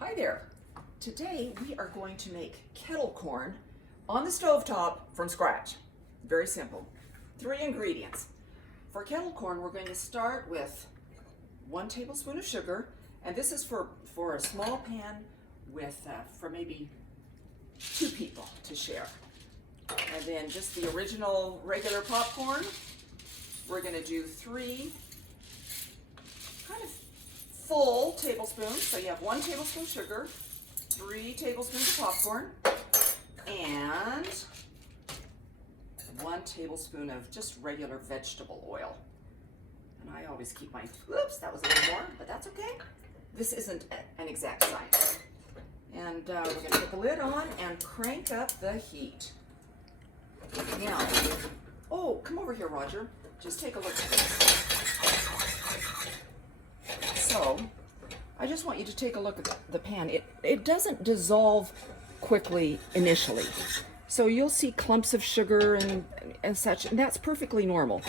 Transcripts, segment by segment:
Hi there. Today we are going to make kettle corn on the stovetop from scratch. Very simple. 3 ingredients. For kettle corn, we're going to start with 1 tablespoon of sugar, and this is for a small pan with for maybe 2 people to share. And then just the original regular popcorn. We're going to do 3 kind of full tablespoons. So you have 1 tablespoon sugar, 3 tablespoons of popcorn, and 1 tablespoon of just regular vegetable oil. And I always keep mine, oops, that was a little more, but that's okay. This isn't an exact science. And we're going to put the lid on and crank up the heat. Now, oh, come over here, Roger. Just take a look at this. So, I just want you to take a look at the pan. It doesn't dissolve quickly initially. So you'll see clumps of sugar and such, and that's perfectly normal.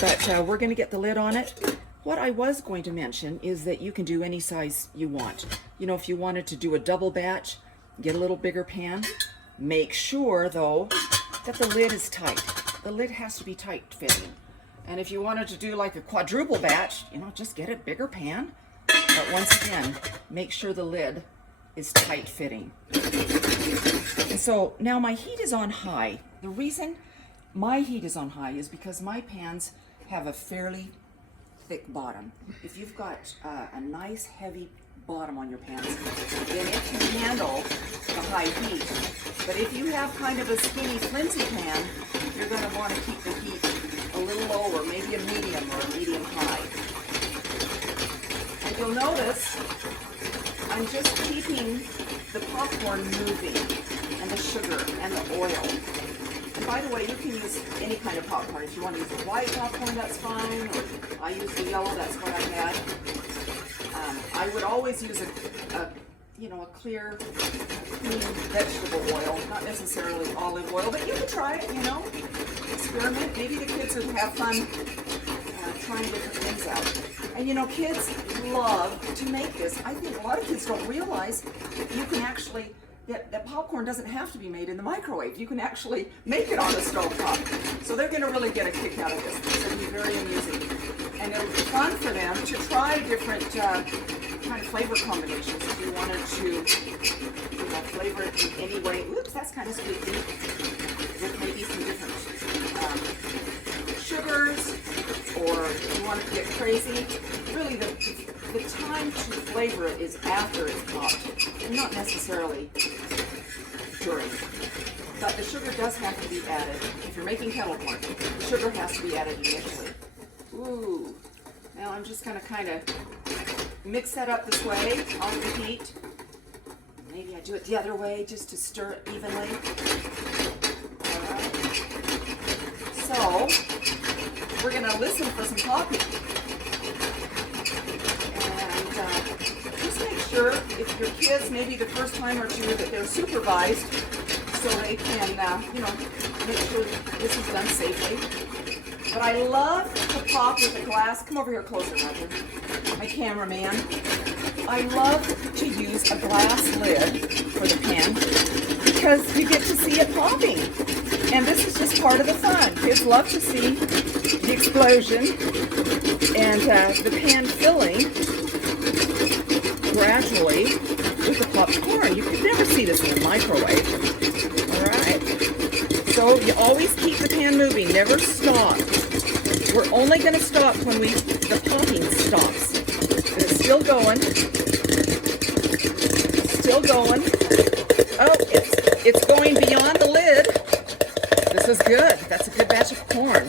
But we're going to get the lid on it. What I was going to mention is that you can do any size you want. You know, if you wanted to do a double batch, get a little bigger pan. Make sure, though, that the lid is tight. The lid has to be tight fitting. And if you wanted to do like a quadruple batch, you know, just get a bigger pan. But once again, make sure the lid is tight fitting. And so now my heat is on high. The reason my heat is on high is because my pans have a fairly thick bottom. If you've got a nice heavy bottom on your pans, then it can handle the high heat. But if you have kind of a skinny, flimsy pan, you're going to want to keep the heat a little lower, maybe a medium or a medium high. And you'll notice I'm just keeping the popcorn moving, and the sugar and the oil. And by the way, you can use any kind of popcorn. If you want to use the white popcorn, that's fine. Or I use the yellow, that's what I had. I would always use a clear, clean vegetable oil, not necessarily olive oil, but you can try it, you know, experiment. Maybe the kids would have fun trying different things out. And you know, kids love to make this. I think a lot of kids don't realize that you can actually, that popcorn doesn't have to be made in the microwave. You can actually make it on the stove top. So they're going to really get a kick out of this. It's going to be very amusing. And it'll be fun for them to try different kind of flavor combinations. If you wanted to flavor it in any way. Oops, that's kind of squeaky. With maybe some different sugars, or if you want to get crazy. Really, the time to flavor it is after it's popped, and not necessarily during. But the sugar does have to be added. If you're making kettle corn, the sugar has to be added initially. Ooh. Now I'm just going to kind of mix that up this way on the heat. Maybe I do it the other way just to stir it evenly. Alright. So, we're going to listen for some popping. And just make sure, if your kids, maybe the first time or two, that they're supervised so they can, make sure this is done safely. But I love to pop with a glass. Come over here closer, Roger. My cameraman. I love to use a glass lid for the pan because you get to see it popping. And this is just part of the fun. Kids love to see the explosion and the pan filling gradually with the popcorn. You could never see this in the microwave. All right. So you always keep the pan moving. Never stop. We're only going to stop when the popping stops. But it's still going. Still going. Oh, it's going beyond the lid. This is good. That's a good batch of corn.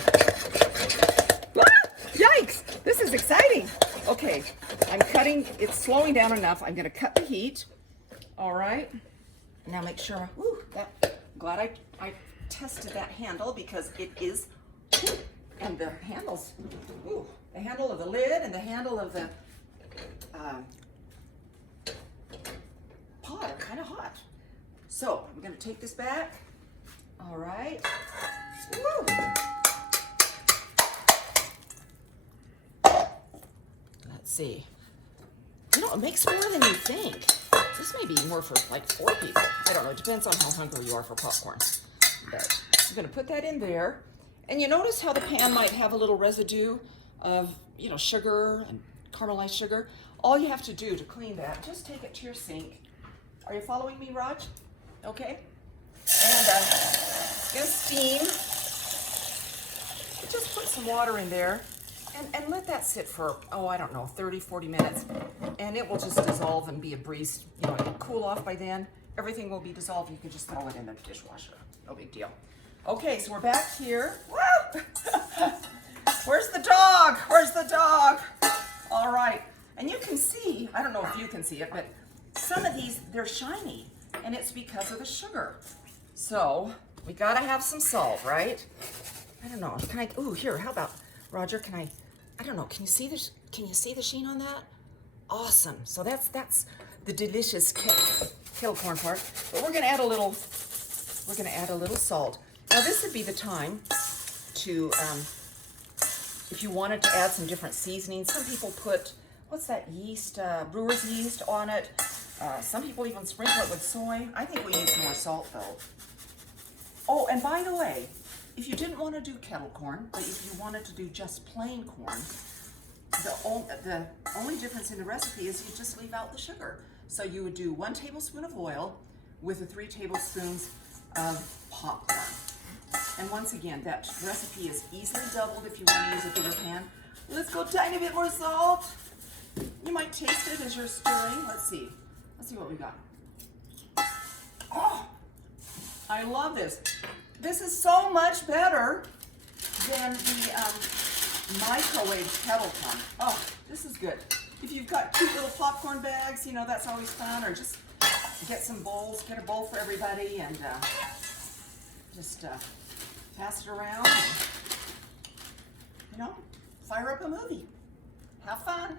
Ah, yikes! This is exciting. Okay, I'm cutting. It's slowing down enough. I'm going to cut the heat. All right. Now make sure. Glad I tested that handle because it is. And the handles, the handle of the lid and the handle of the pot are kind of hot. So I'm going to take this back. All right. Woo. Let's see. it makes more than you think. This may be more for like 4 people. I don't know. It depends on how hungry you are for popcorn. But I'm going to put that in there. And you notice how the pan might have a little residue of, you know, sugar and caramelized sugar. All you have to do to clean that, just take it to your sink. Are you following me, Raj? Okay. And gonna steam. Just put some water in there and let that sit for, oh, I don't know, 30, 40 minutes. And it will just dissolve and be a breeze. You know, it'll cool off by then. Everything will be dissolved. You can just throw it in the dishwasher. No big deal. Okay, so we're back here. Woo! Where's the dog? Where's the dog? All right. And you can see, I don't know if you can see it, but some of these, they're shiny. And it's because of the sugar. So we gotta have some salt, right? I don't know. Can I? Ooh, here. How about Roger? Can I? I don't know. Can you see this? Can you see the sheen on that? Awesome. So that's the delicious kettle corn part. But we're gonna add a little. We're gonna add a little salt. Now this would be the time to, if you wanted to add some different seasonings. Some people put, what's that yeast? Brewer's yeast on it. Some people even sprinkle it with soy. I think we need some more salt though. Oh, and by the way, if you didn't want to do kettle corn, but if you wanted to do just plain corn, the only difference in the recipe is you just leave out the sugar. So you would do 1 tablespoon of oil with the 3 tablespoons of popcorn. And once again, that recipe is easily doubled if you want to use a bigger pan. Let's go tiny bit more salt. You might taste it as you're stirring. Let's see. Let's see what we got. Oh, I love this. This is so much better than the microwave kettle corn. Oh, this is good. If you've got cute little popcorn bags, you know, that's always fun. Or just get some bowls, get a bowl for everybody, and just pass it around. And, you know, fire up a movie. Have fun.